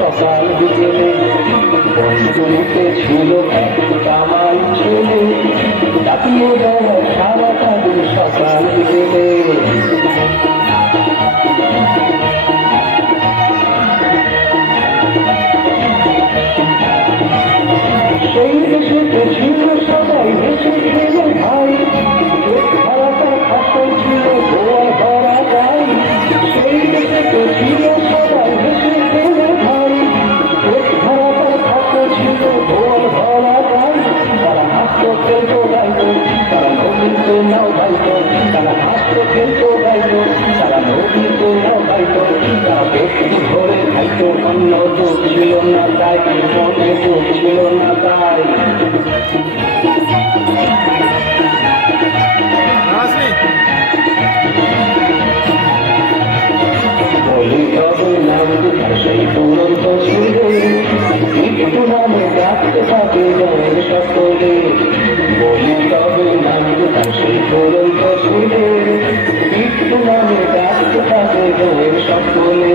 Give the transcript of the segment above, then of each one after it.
সকাল বিকেলে বন্ধুতে ছিল কামাল ছেলে, ডাকিয়ে বেড়ায় সারাটা দিন সকাল বিকেলে। সেই দেশেতে ছিল সবাই হেসে খেলে ভাই, খারাপা খাতাই ছিল গোয়া ধরা যায়। সেই দেশেতে ছিল সবাই হেসে খেলে ভাই, খারাপা খাতা ছিল গোয়া ধরা যায়। তারা হাসতো খেলতো গাইতো, তারা নদীতে নাও গাইতো, তারা হাসতো খেলতো গাইতো, তারা নদীতে নাও গাইতো। তারা বেশি ধরে খাইতো, অন্য দুঃখ ছিল না তাই, মনে দুঃখ ছিল না তাই। বলি তবে নাম সেই পুরন্ত সুরে, একটু নামে ডাকতে থাকে জয়ের সকলে। বলি তবে নাম সেই পুরন্ত সুরে, একটু নামে ডাকতে থাকে জয়ের সকলে।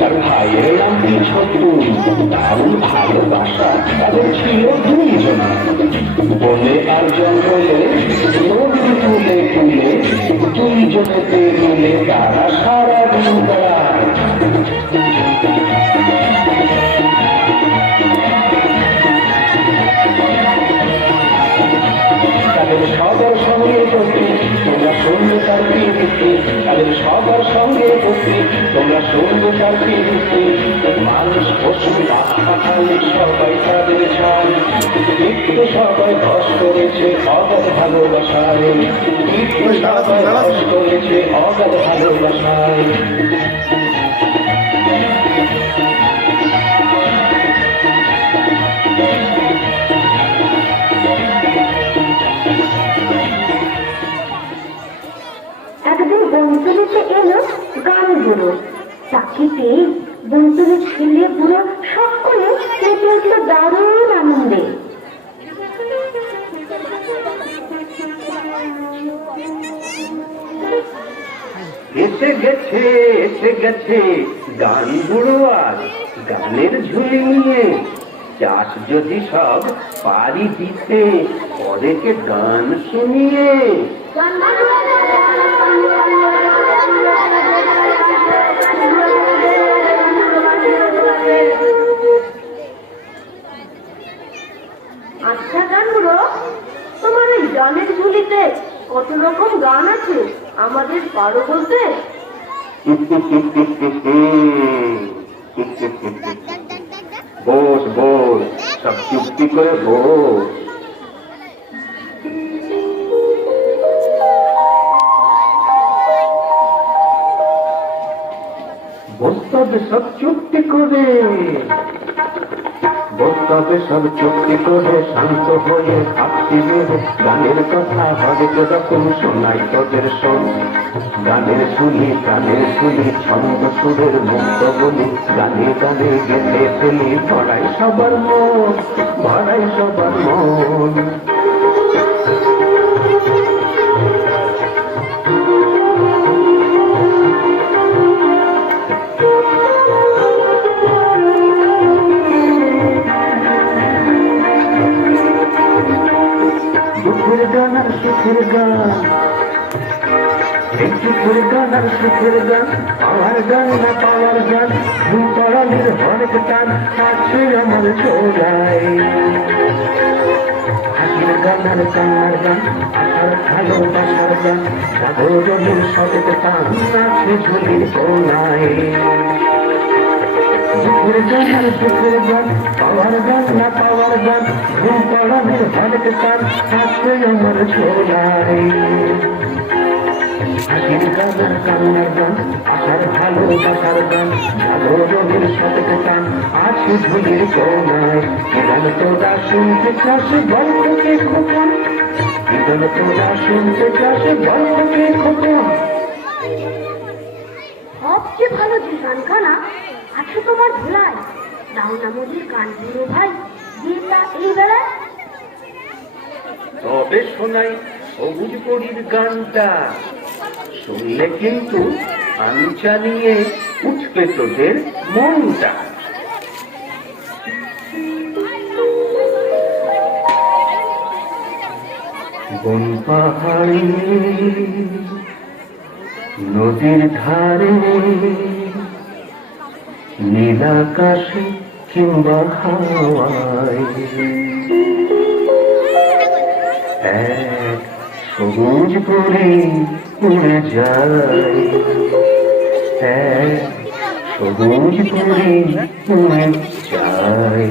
তার ভাইয়ের নাম কি ছোট্টু, দারুণ ভালোবাসা তাদের ছিল দুইজন। বনে আর জঙ্গলে নদী তুলে তুলে দুইজনেতে মিলে তারা সারাদিন বেড়ায়। তাদের সবার সঙ্গে বসে তোমরা শুনবে তার কীর্তি, তাদের সবার সঙ্গে বসে তোমরা শুনবে তার কীর্তি। মানুষ পশু পাখি সবাই তাদের চায়, একটু সবাই বস করেছে অগাধ ভালোবাসায়, একটু সবাই বস করেছে অগাধ ভালোবাসায়। একদিন বনতলিতে এলো গান গুলো, তাকে পেয়ে বনতলির ছেলে বুড়ো সকলে কেটে উঠল দারুণ আনন্দে। এসে গেছে এসে গেছে গান বুড়ো আজ গানের ঝুলি নিয়ে। চাষ যদি সব পারি দিতে পরেকে গান শুনিয়ে। আচ্ছা গান বুড়ো, তোমার ওই গানের ঝুলিতে কত রকম গান আছে, আমাদের পারো বলতে? বস বস, সব চুক্তি করে বস। বসতে সব চুক্তি করে, বসতে সব চুক্তি করে শান্ত হয়ে থাকছি মেরে। গানের কথা হরেক রকম শোনাই তোদের শোন, গানের শুনি গানের শুনি ছন্দ সুরের মুক্ত বলি। গানে গানে গেতে ফেলি ভরাই সবার মন, ভরাই সবার মন। দুঃখের গান আর সুখের গান, দুঃখের গান আর সুখের গান, পাওয়ার গান না পাওয়ার গান, ঘুম পড়ালের হরেক টান আছে আমার ছোড়াই। হাসির গান আর কান্নার গান, আশার ভালোবাসার গান, জাগরণের সতেজ টান আছে ঝুলির কোনায়। দুঃখের গান আর সুখের গান, পাওয়ার গান না পাওয়ার গান, ঘুম পড়ালের হরেক টান আছে আমার ছোড়াই। হাসির গান আর কান্নার গান, আশার ভালোবাসার গান, জাগরণের সতেজ টান আছে ঝুলির কোনায়। গান তোরা শুনতে চাস গল্পকে খোকন, গান তোরা শুনতে চাস গল্পকে খোকন। সবচেয়ে ভালো যে গান গানা আছে আর ভোলাই দাও না মোদের গান বুড়ো ভাই দিয়ে তা এই বেলায়। তবে শোনাই সবুজ পরীর গানটা, শুনলে কিন্তু আঞ্চা নিয়ে উঠবে তোদের মনটা। বন পাহাড়ে নদীর ধারে নীল আকাশে কিংবা হাওয়ায় এক সবুজ পরি উড়ে যায়, এক সবুজ পরি উড়ে যায়।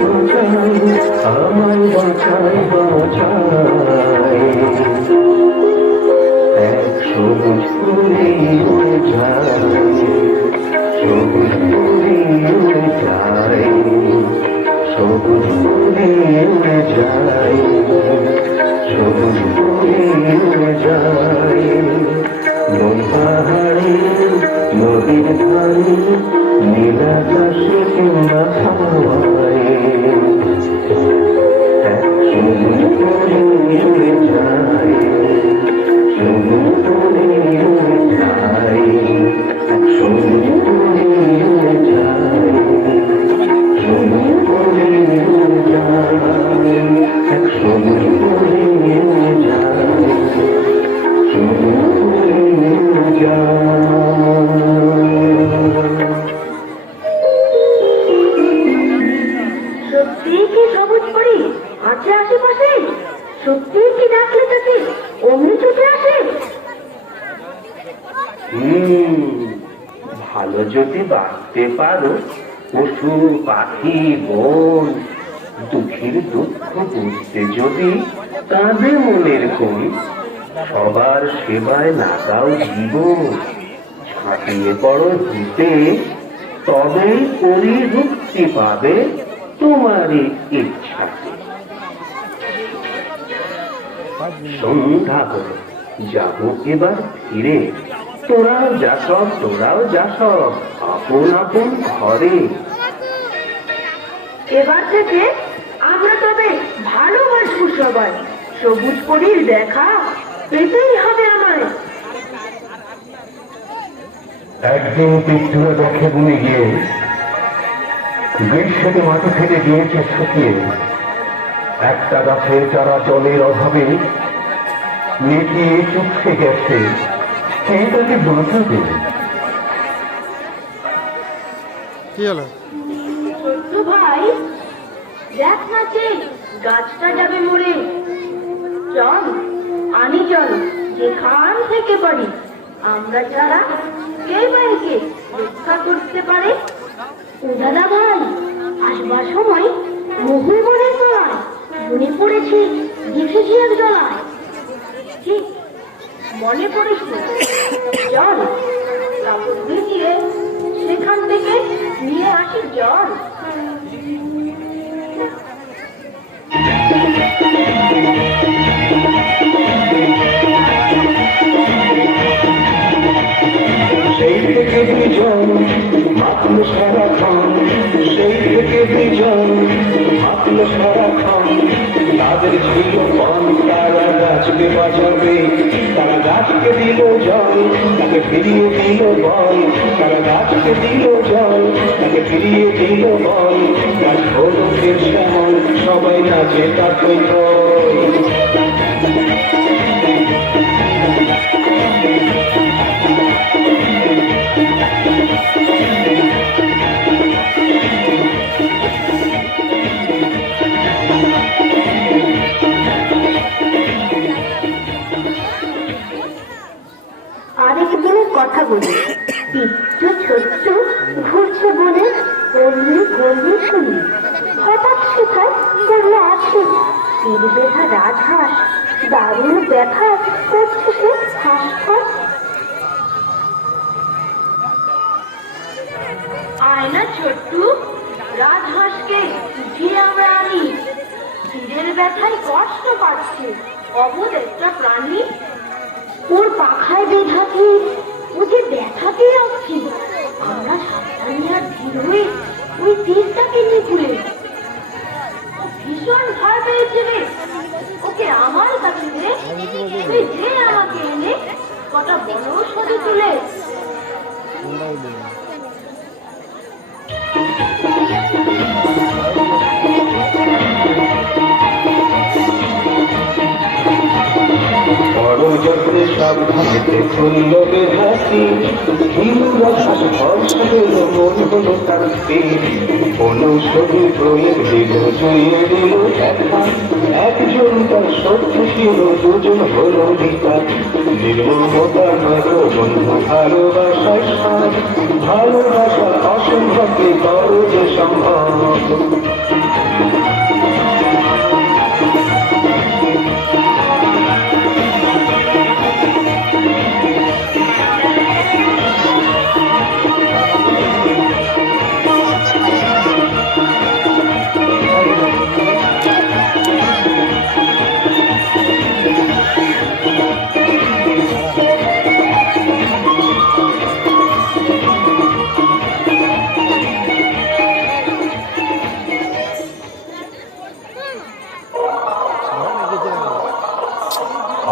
বাঁচাই আমায় বাঁচাই বাঁচাই এক সবুজ ফুলে উড়ে যায় সবুজ ফুলে উড়ে যায় সবুজ ফুলে উড়ে যায় সবুজ ফুলে উড়ে যায় বন পাহাড়ে নদীর ধারে নীল আকাশে কিংবা হাওয়ায় সবুজ ফুলে উড়ে যায় সবুজ ফুলে উড়ে যায় সবুজ ফুলে উড়ে যায় সবুজ ফুলে উড়ে যায় সবুজ ফুলে উড়ে যায় সবুজ ফুলে উড়ে যায়। সত্যি কি সবুজ পরি আছে আশেপাশে? সত্যি কি ডাকলে তাকে অমনি ছুটে আসে? ভালো যদি বাঁচতে পারো পশু পাখি বন দুঃখের দুঃখ বুঝতে যদি কাঁদে মনের কোন সবার সেবায় লাগাও জীবন ঝাঁপিয়ে পড়ো দিতে তবেই পরিভুক্তি পাবে তোমারই ইচ্ছাতে। সন্ধ্যা হলো যাবো এবার ফিরে তোরাও যা সব আপন আপন ঘরে। এবার থেকে আমরা তবে ভালোবাসবো সবাই সবুজ পরির দেখা পেতেই হবে আমায়। একদিন পিঠুরে দেখে বুনে গিয়ে গ্রীষ্মকে মাটি থেকে গিয়েছে শুকিয়ে একটা গাছের চারা জলের অভাবে নেটিয়ে চুপসে গেছে কে তাকে বাঁচাবে? কি হলো? ছোট্টু ভাই দেখ না যে গাছটা যাবে মরে। চল আনি চল যেখান থেকে পারি আমরা ছাড়া কে ভাইকে রক্ষা করতে পারে? ও দাদা ভাই আসবার সময় মহুল বনের তলায় শুনে পড়েছি দেখেছি এক জলায়। ঠিক মনে পড়েছে জল কাপড় ভিজিয়ে সেখান থেকে নিয়ে আসি জল। সেই থেকে দুজন মাতল সারাক্ষণ সেই থেকে দুজন মাতল সারাক্ষণ তাদের ছিল পণ তারা গাছকে বাঁচাবে তারা গাছকে দিল জল তাকে ফিরিয়ে দিল বল তারা গাছকে দিল জল তাকে ফিরিয়ে দিল বল গাছ হলো ফের শ্যামল সবাই নাচে তার আরেকদিনের কথা বলি পিচ্ছু ছোট্ট ঘুরছে বনে অমনি গল্লি শুনি হঠাৎ সেখানে পড়লো আছে তীর বেঁধা রাজহাঁস দারুণ ব্যথা করছে সে হাঁস আয়না ছোট্টু রাজহাঁসকে উঠিয়ে আমরা আনি তীরের ব্যথায় কষ্ট পাচ্ছে অবুধ একটা প্রাণী ওর পাখায় বেঁধাকে ও যে ব্যথাতে আসছে আমরা সাবধানে আর ধীর হয়ে ওই তীরটাকে নিয়ে ঘুরে ভীষণ ভয় পেয়েছে রে ওকে আমার কাছে রে তুই যে আমাকে এনে কটা বনৌষধি তুলে বড় যত্নে সাবধানে খুলল বেহাসি হিন্দুরা ভরসা দিল মন হলো তার স্থির বনৌষধি প্রয়োগ দিল জুড়িয়ে দিল দেখা একজন তার শত্রু ছিল দুজন হলো বিকা নির্মমতা নয় বন্ধু ভালোবাসার সাথ ভালোবাসা অসম্ভবকে করো যে সম্ভব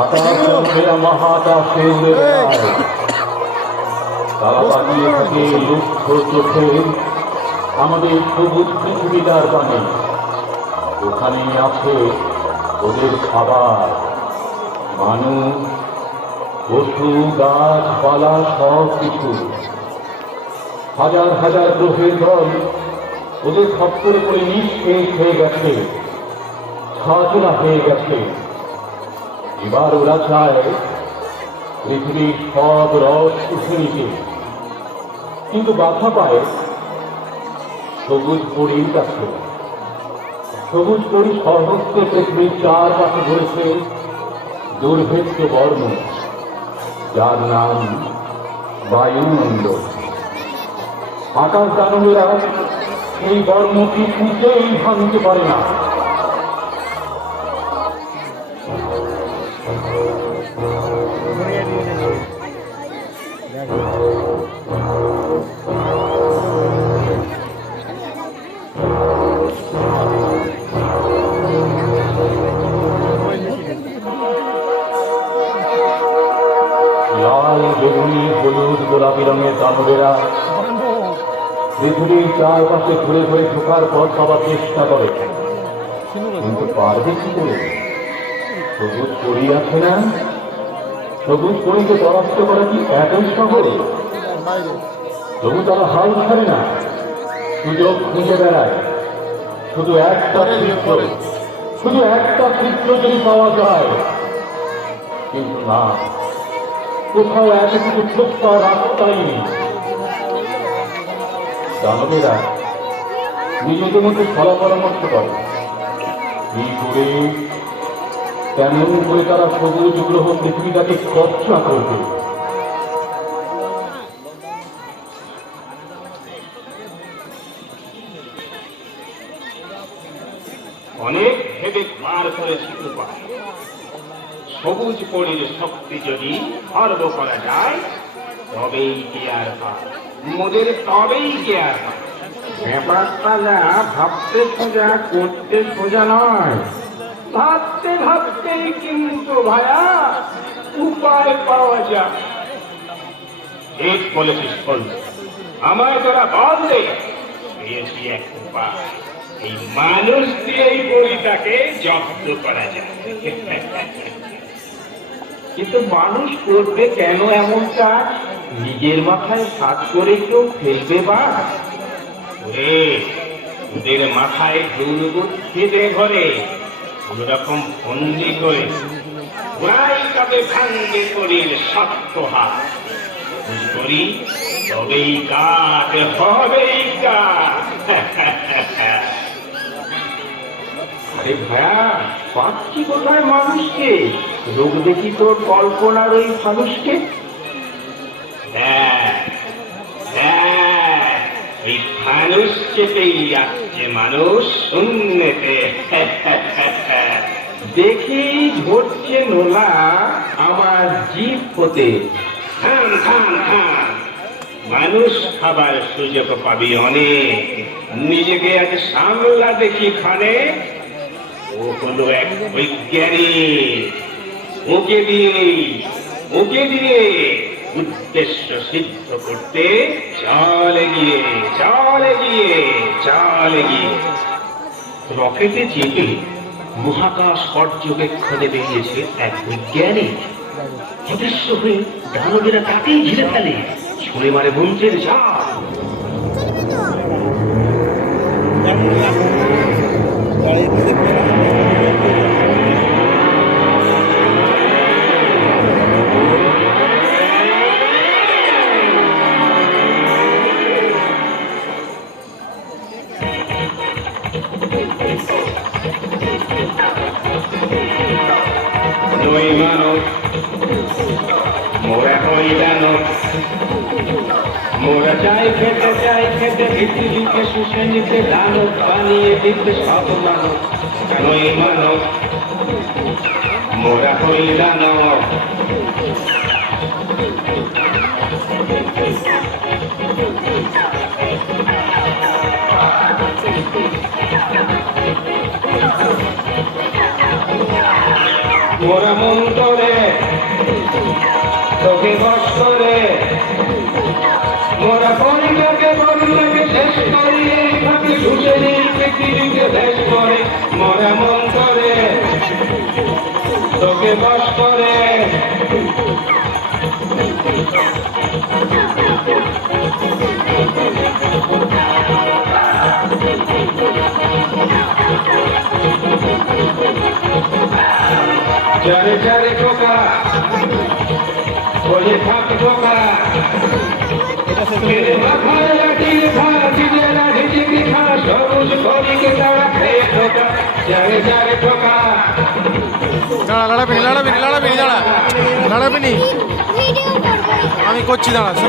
আকাশেরা মহাকাশে উড়ে বেড়ায়, তারা তাকিয়ে থাকে লক্ষ চোখে আমাদের সবুজ পৃথিবীটার পানে। ওখানে আছে ওদের খাবার, মানুষ, পশু, গাছপালা, সব কিছু। হাজার হাজার গ্রহের দল ওদের খপ্পরে করে নিঃশেষ হয়ে গেছে, ছাচলা হয়ে গেছে। এবার ওরা চায় পৃথিবীর সব রস শুষে নিতে, কিন্তু বাধা পায় সবুজ পরীর কাছে। সবুজ পরী সর্বত্র পৃথিবীর চারপাশে ঘুরেছে দুর্ভেদ্য বর্ণ, যার নাম বায়ুমণ্ডল। আকাশ দানবেরা এই বর্ণটি কিছুতেই ভাঙতে পারে না। লাল, বেগুনি, হলুদ, গোলাপি রঙের দানবেরা পৃথিবীর চারপাশে ঘুরে ঘুরে ঢোকার পর সবার চেষ্টা করে, কিন্তু পারবে কি করে? সবুজ পরি আছে না? সবুজ পরিকে পরাস্ত করা কি এতই সহজ? তবু তারা হাল ছাড়ে না, সুযোগ খুঁজে বেড়ায়। শুধু একটা চিত্র যদি পাওয়া যায়, কিন্তু না, কোথাও এত কিছু ছোট্টা রাস্তাই নেই। দানবেরা নিজেদের মধ্যে ফলা পরামর্শ করে, কি করে কেমন করে তারা সবুজ গ্রহ পৃথিবীটাকে কবজা করবে। অনেক ভেবে পার করেছি উপায়। সবুজ পরীর শক্তি যদি খর্ব করা যায়, তবেই কেয়ার হয়, মোদের তবেই কেয়ার হয়। ব্যাপারটা যা ভাবতে সোজা, করতে সোজা নয়। ভাবতে ভাবতেই কিন্তু ভায়া উপায় পাওয়া যায়। ঠিক বলেছিস বন্ধু, আমায় তোরা বললে পেয়েছি এক উপায়। এই মানুষ দিয়ে এই বড়িটাকে জব্দ করা যায়। কিন্তু মানুষ করবে কেন এমন কাজ? নিজের মাথায় সাত করে কেউ ফেলবে বা? ওদের মাথায় দুর্বুদ্ধিতে ঘরে কোনরকম বন্দি করে ওরাই তবে ভাঙ্গে করির শক্ত হাত। করি তবেই কাজ, হবেই কাজ। আরে ভাইয়া, পাচ্ছি কোথায় মানুষকে? রোগ দেখি তোর কল্পনার ওই মানুষকে। এই মানুষ চেপেই আসছে মানুষ শূন্যতে। দেখি ধরছে নোলা আমার জিভ হতে। মানুষ খাবার সুযোগ পাবি অনেক, নিজেকে আজ সামলা দেখি খানে। ও হলো এক বৈজ্ঞানিক, ওকে দিয়ে উদ্দেশ্য সিদ্ধ করতে চলে গিয়ে রকেটে চেপে মহাকাশ পর্যবেক্ষণে বেরিয়েছে এক বৈজ্ঞানিক। অদৃশ্য হয়ে দানবেরা তাকেই ঘিরে ফেলে, ছুঁড়ে মারে মন্ত্রের ঝাড়। মোরা চাই খেতে পৃথিবীকে শুষে নিতে, দানব বানিয়ে দিতে সব মানব। কেনই মানব, মোরা হই দানব। মোরা মন্তরে তোকে বস করে মোরা পরিণাকে শেষ করিয়ে থাকে ঘুষেরি পৃথিবীকে দেশ করে মোরা মন করে তোকে বস করে চারে চারে ঠোকা বলে থাক ঠোকা মেরে মাথায় লাঠির ভার দিলে লাঠি চিকি খা সবুজ করিকে তারা খেয়ে ঠোকা চারে চারে ঠোকা দাঁড়া দাঁড়াবি দাঁড়াবি দাঁড়াবি দাঁড়া দাঁড়াবি নি আমি করছি দাঁড়া সরে